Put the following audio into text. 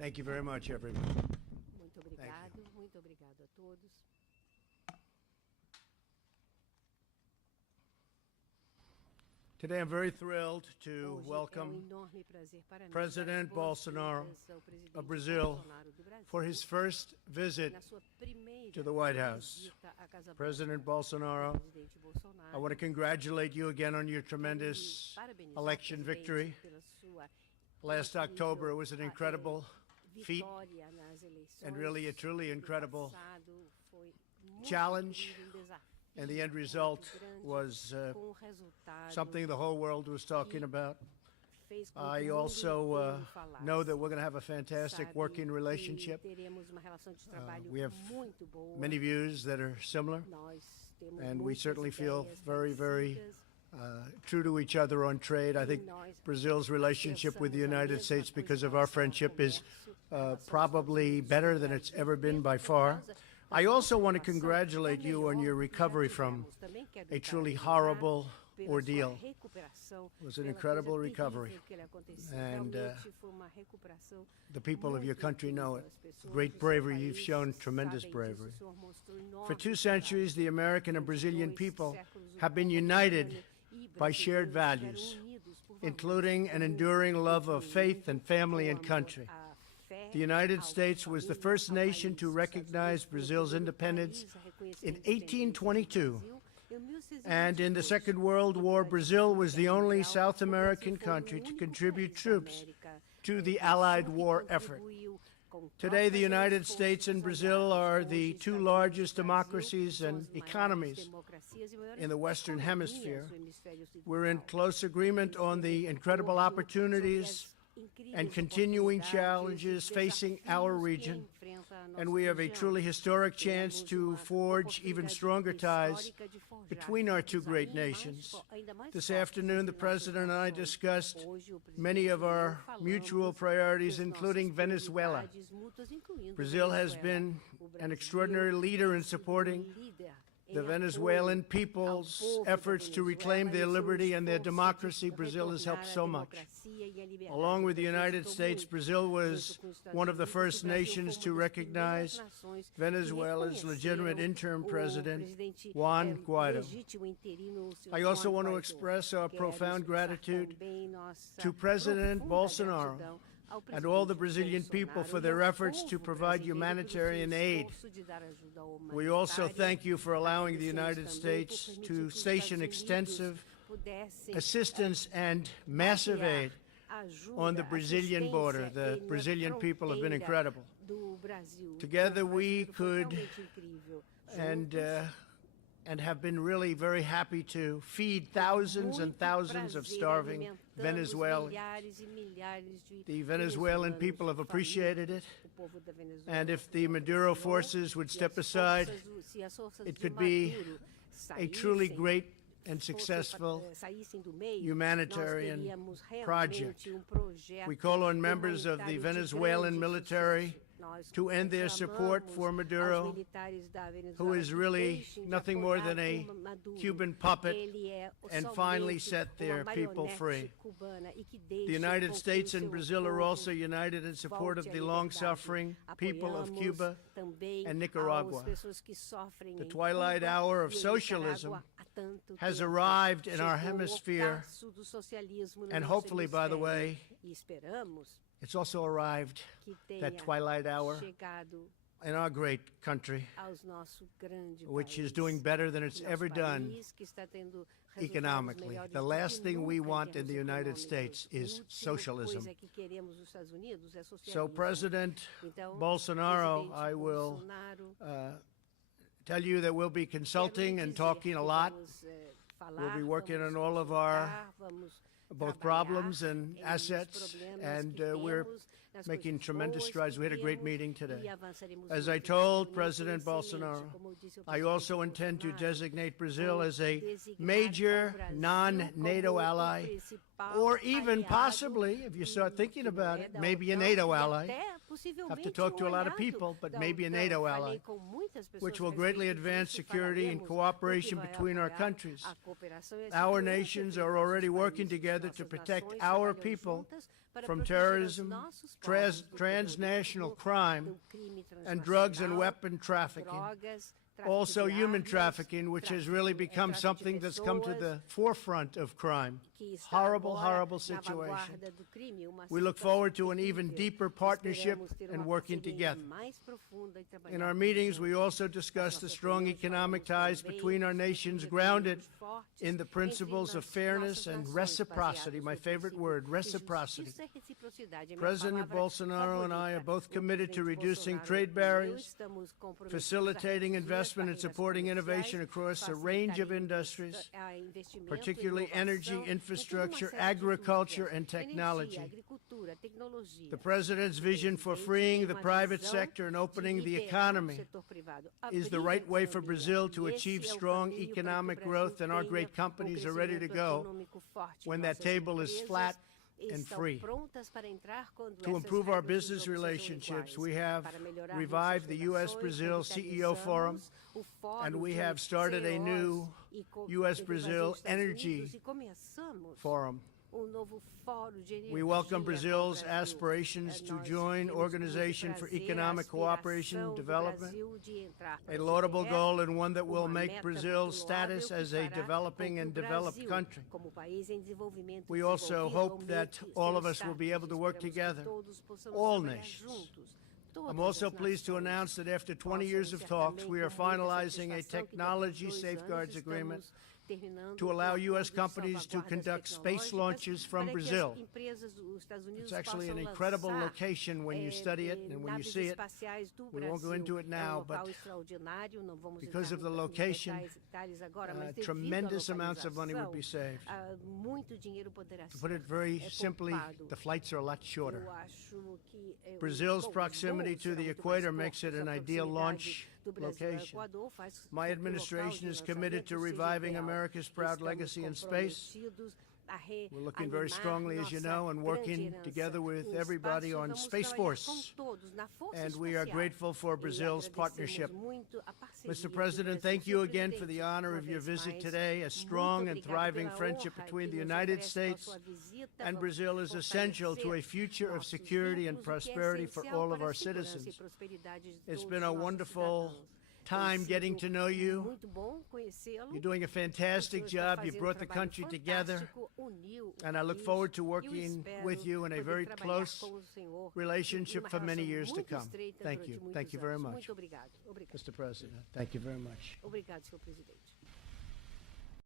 Thank you very much, everyone. Muito obrigado, muito obrigado a todos. Today I'm very thrilled to Hoje welcome é um enorme prazer para mim President dar Bolsonaro boas-vindas ao presidente of Brazil Bolsonaro do Brasil for his first visit na sua primeira to the White House. visita à Casa President Branca. Bolsonaro, Presidente Bolsonaro, I want to congratulate you again on your quero tremendous parabenizar o election presidente victory. pela sua Last October, it was an incredible feat vitória nas eleições. and really a truly No incredible passado foi muito challenge, incrível, desafio and the end muito result grande, was com o resultado something the whole world was talking about. fez com que I o mundo also inteiro falasse. know that we're going to have a fantastic Sabe working que relationship. teremos uma relação de trabalho We have muito boa. many views that are similar, Nós temos and we muitas certainly feel ideias very parecidas. true to each other on trade. I think Brazil's relationship with the United States, because of our friendship, is probably better than it's ever been by far. I also want to congratulate you on your recovery from a truly horrible ordeal. It was an incredible recovery, and the people of your country know it. Great bravery. You've shown tremendous bravery. For 2 centuries, the American and Brazilian people have been united by shared values, including an enduring love of faith and family and country. The United States was the first nation to recognize Brazil's independence in 1822. And in the Second World War, Brazil was the only South American country to contribute troops to the Allied war effort. Today, the United States and Brazil are the 2 largest democracies and economies in the Western Hemisphere. We're in close agreement on the incredible opportunities and continuing challenges facing our region, and we have a truly historic chance to forge even stronger ties between our 2 great nations. This afternoon, the President and I discussed many of our mutual priorities, including Venezuela. Brazil has been an extraordinary leader in supporting the Venezuelan people's efforts to reclaim their liberty and their democracy. Brazil has helped so much. Along with the United States, Brazil was one of the first nations to recognize Venezuela's legitimate interim president, Juan Guaido. I also want to express our profound gratitude to President Bolsonaro and all the Brazilian people for their efforts to provide humanitarian aid. We also thank you for allowing the United States to station extensive assistance and massive aid on the Brazilian border. The Brazilian people have been incredible. Together we could and have been really very happy to feed thousands and thousands of starving Venezuelans. The Venezuelan people have appreciated it, and if the Maduro forces would step aside, it could be a truly great and successful humanitarian project. We call on members of the Venezuelan military to end their support for Maduro, who is really nothing more than a Cuban puppet, and finally set their people free. The United States and Brazil are also united in support of the long-suffering people of Cuba and Nicaragua. The twilight hour of socialism has arrived in our hemisphere, and hopefully, by the way, it's also arrived, that twilight hour, in our great country, which is doing better than it's ever done economically. The last thing we want in the United States is socialism. So, President Bolsonaro, I will tell you that we'll be consulting and talking a lot. We'll be working on all of our both problems and assets, and we're making tremendous strides. We had a great meeting today. As I told President Bolsonaro, I also intend to designate Brazil as a major non-NATO ally, or even possibly, if you start thinking about it, maybe a NATO ally. have to talk to a lot of people, but maybe a NATO ally, which will greatly advance security and cooperation between our countries. Our nations are already working together to protect our people from terrorism, transnational crime, and drugs and weapon trafficking. Also human trafficking, which has really become something that's come to the forefront of crime. Horrible, horrible situation. We look forward to an even deeper partnership and working together. In our meetings, we also discussed the strong economic ties between our nations grounded in the principles of fairness and reciprocity, my favorite word, reciprocity. President Bolsonaro and I are both committed to reducing trade barriers, facilitating investment and supporting innovation across a range of industries, particularly energy, infrastructure, agriculture, and technology. The President's vision for freeing the private sector and opening the economy is the right way for Brazil to achieve strong economic growth, and our great companies are ready to go when that table is flat and free. To improve our business relationships, we have revived the U.S.-Brazil CEO Forum, and we have started a new U.S.-Brazil Energy Forum. We welcome Brazil's aspirations to join Organization for Economic Cooperation and Development, a laudable goal and one that will make Brazil's status as a developing and developed country. We also hope that all of us will be able to work together, all nations. I'm also pleased to announce that after 20 years of talks, we are finalizing a technology safeguards agreement to allow U.S. companies to conduct space launches from Brazil. It's actually an incredible location when you study it and when you see it. We won't go into it now, but because of the location, tremendous amounts of money would be saved. To put it very simply, the flights are a lot shorter. Brazil's proximity to the equator makes it an ideal launch location. My administration is committed to reviving America's proud legacy in space. We're looking very strongly, as you know, and working together with everybody on Space Force. And we are grateful for Brazil's partnership. Mr. President, thank you again for the honor of your visit today. A strong and thriving friendship between the United States and Brazil is essential to a future of security and prosperity for all of our citizens. It's been a wonderful time getting to know you. You're doing a fantastic job. You brought the country together, and I look forward to working with you in a very close relationship for many years to come. Thank you. Thank you very much. Mr. President, thank you very much. Obrigado, senhor presidente.